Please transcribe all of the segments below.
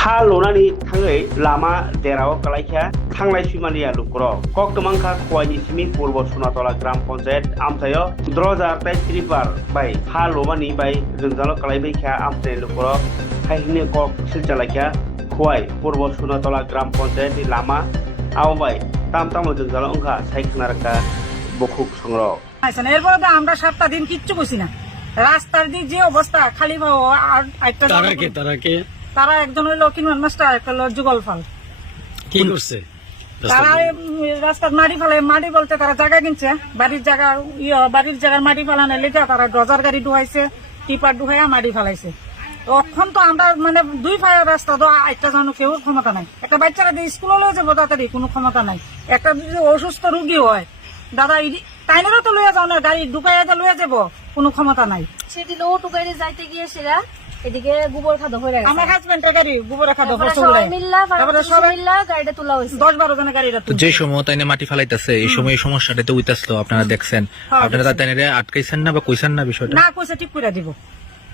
हाल'नानै थाङै लामा देराव कलाइखा थांलाय सुइमानिया लुकुराव कक्तमांखा खवाइनि सिमी पूर्व सोनातला ग्राम पंचायत आमथायो द्रजार ताइ त्रिपार बाय हाल'मानि बाय जोंजालो कलाइबैखा आमथाय लुकुराव खायहिने कक सिलचालाइखा खवाइ पूर्व सोनातला ग्राम पंचायत लामा आवबाय तामतामो जोंजालो अंखा साइखनारका बखुक संग्रह এরপরে তো আমরা 7টা দিন কিচ্ছু করছি না। রাস্তার দিক যে অবস্থা খালি তারা একজন হইলো কিনমান মাস্টার, একটা হলো যুগল ফাল। কি করছে তারা রাস্তার মাটি ফেলে, মাটি বলতে তারা জায়গা কিনছে, বাড়ির জায়গার মাটি ফেলানোর লেগে তারা ডজার গাড়ি ঢুকাইছে, টিপার ঢুকাইয়া মাটি ফেলাইছে। তখন তো আমরা মানে 2 পায়ের রাস্তা তো একটা জানো কেউ ক্ষমতা নাই। একটা বাচ্চারা দিয়ে স্কুলে যাবো তাড়াতাড়ি কোনো ক্ষমতা নাই। একটা যদি অসুস্থ রুগী হয় দাদা টাইনেরও তো লইয়া যাও না, গাড়ি ঢুকাইয়া তো লইয়া যাবো, কোনো ক্ষমতা নাই। সেদিন ও টুকাইরে যাইতে গিয়ে সেরা এদিকে গোবর খাদো হয়ে গেছে। আমার হাজবেন্ডের গাড়ি গোবর খাদো তারপরে সবাই মিল্লা গাড়িটা তোলা হয়েছে। 10-12 জনের গাড়িটা তো যে সময় তাইনে মাটি ফেলাইতেছে এই সময় এই সমস্যাটা তো উইতাছিল, আপনারা দেখছেন, আপনারা তাইনে আটকাইছেন না বা কইছেন না বিষয়টা? না কইছে ঠিক করে দিব,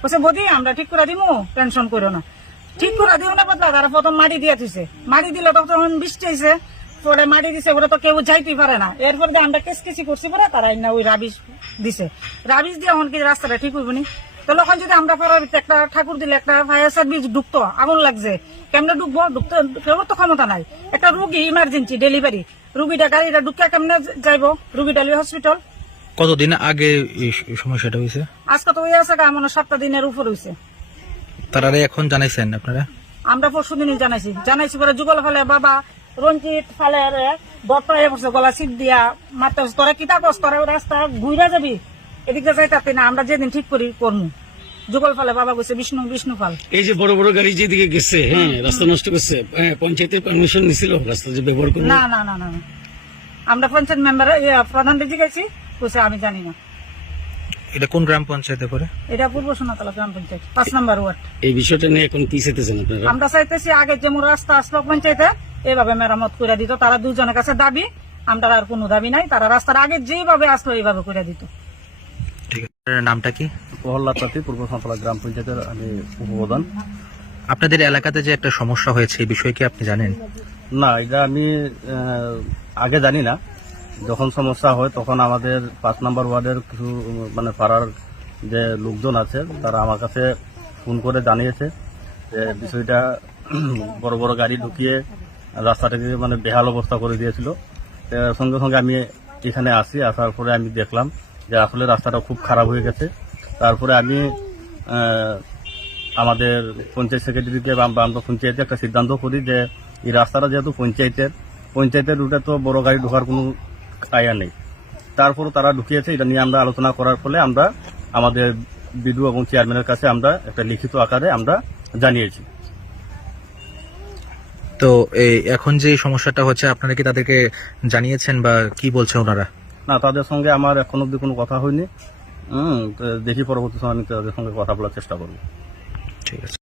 কইছে বদি আমরা ঠিক করে দিমু, টেনশন করো না। ঠিক করে দিও না বদলা, তারা প্রথম মাটি দিয়ে দিছে, মাটি দিলে তখন বৃষ্টি হয়েছে, পরে মাটি দিছে, ওরা তো কেউ যাইতেই পারে না। এরপর আমরা কেসি করছি পরে তারা না ওই রাবিশ দিছে, রাবিশ দিয়ে এখন কি রাস্তাটা ঠিক হইব নি? তো তখন যদি আমরা পরে একটা ঠাকুর দিলে একটা ফায়ার সার্ভিস ঢুকতো, আগুন লাগছে, কেমনে ঢুকবো? ঢুকতে কেউ তো ক্ষমতা নাই। একটা রুগী ইমার্জেন্সি ডেলিভারি, রুগীটা গাড়িটা ঢুকে কেমনে যাইবো? রুগীটা হসপিটাল। কতদিন আগে এই সমস্যাটা হয়েছে? আজকে তো ওই আছে মানে 7টা দিনের উপর হয়েছে। তারা এখন জানাইছেন আপনারা? আমরা পরশুদিনই জানাইছি পরে যুগল ফলে বাবা রঞ্জিত ফালে দরটায় পড়ছে, গলা সিট দিয়া মারতে হচ্ছে, তোরা কিতা কস, তোরা রাস্তা ঘুরে যাবি, এদিকে যাইতে না, আমরা যেদিন ঠিক করি করবো। যুগল ফালে বাবা কইছে বিষ্ণু ফাল। এই যে বড় বড় গাড়ি যেদিকে গেছে, হ্যাঁ রাস্তা নষ্ট করছে, পঞ্চায়েতের পারমিশন নিছিল রাস্তা যে ব্যবহার করবে? না না না না, আমরা পঞ্চায়েত মেম্বার প্রধান দিদি গেছি, কইছে আমি জানি না। এটা কোন গ্রাম পঞ্চায়েতে পড়ে? এটা পূর্ব সোনাতলা গ্রাম পঞ্চায়েত 5 নম্বর ওয়ার্ড। এই বিষয়টা নিয়ে এখন কি চাইতেছেন আপনারা? আমরা চাইতেছি আগে যেমন রাস্তা আসলো পঞ্চায়েতে এইভাবে মেরামত করে দিত। তারা দুজনের কাছে দাবি, আমরা আর কোনো দাবি নাই। তারা রাস্তার আগে যেভাবে আসলো এইভাবে করে দিত। ঠিক আছে, নামটা কি? প্রহ্লাদ তাঁতি, পূর্ব সোনাতলা গ্রাম পঞ্চায়েতের আমি উপপ্রধান। আপনাদের এলাকাতে যে একটা সমস্যা হয়েছে এই বিষয়ে কি আপনি জানেন? না, এটা আমি আগে জানি না। যখন সমস্যা হয় তখন আমাদের 5 নম্বর ওয়ার্ডের কিছু মানে পাড়ার যে লোকজন আছে তারা আমার কাছে ফোন করে জানিয়েছে যে বিষয়টা বড় বড় গাড়ি ঢুকিয়ে রাস্তাটাকে মানে বেহাল অবস্থা করে দিয়েছিল। সঙ্গে সঙ্গে আমি এখানে আসার পরে আমি দেখলাম যে আসলে রাস্তাটা খুব খারাপ হয়ে গেছে। তারপরে আমি আমাদের পঞ্চায়েত সেক্রেটারিকে আমরা পঞ্চায়েতে একটা সিদ্ধান্ত করি যে এই রাস্তাটা যেহেতু পঞ্চায়েতের রুটে তো বড় গাড়ি ঢোকার কোনো আয়া নেই। তারপরও তারা ঢুকিয়েছে, এটা নিয়ে আমরা আলোচনা করার ফলে আমরা আমাদের বিডিও এবং চেয়ারম্যানের কাছে আমরা একটা লিখিত আকারে আমরা জানিয়েছি। তো এখন যে সমস্যাটা হচ্ছে আপনারা কি তাদেরকে জানিয়েছেন বা কি বলছে ওনারা? না, তাদের সঙ্গে আমার এখন অব্দি কোনো কথা হয়নি। দেখি পরবর্তী সময় আমি তাদের সঙ্গে কথা বলার চেষ্টা করবো। ঠিক আছে।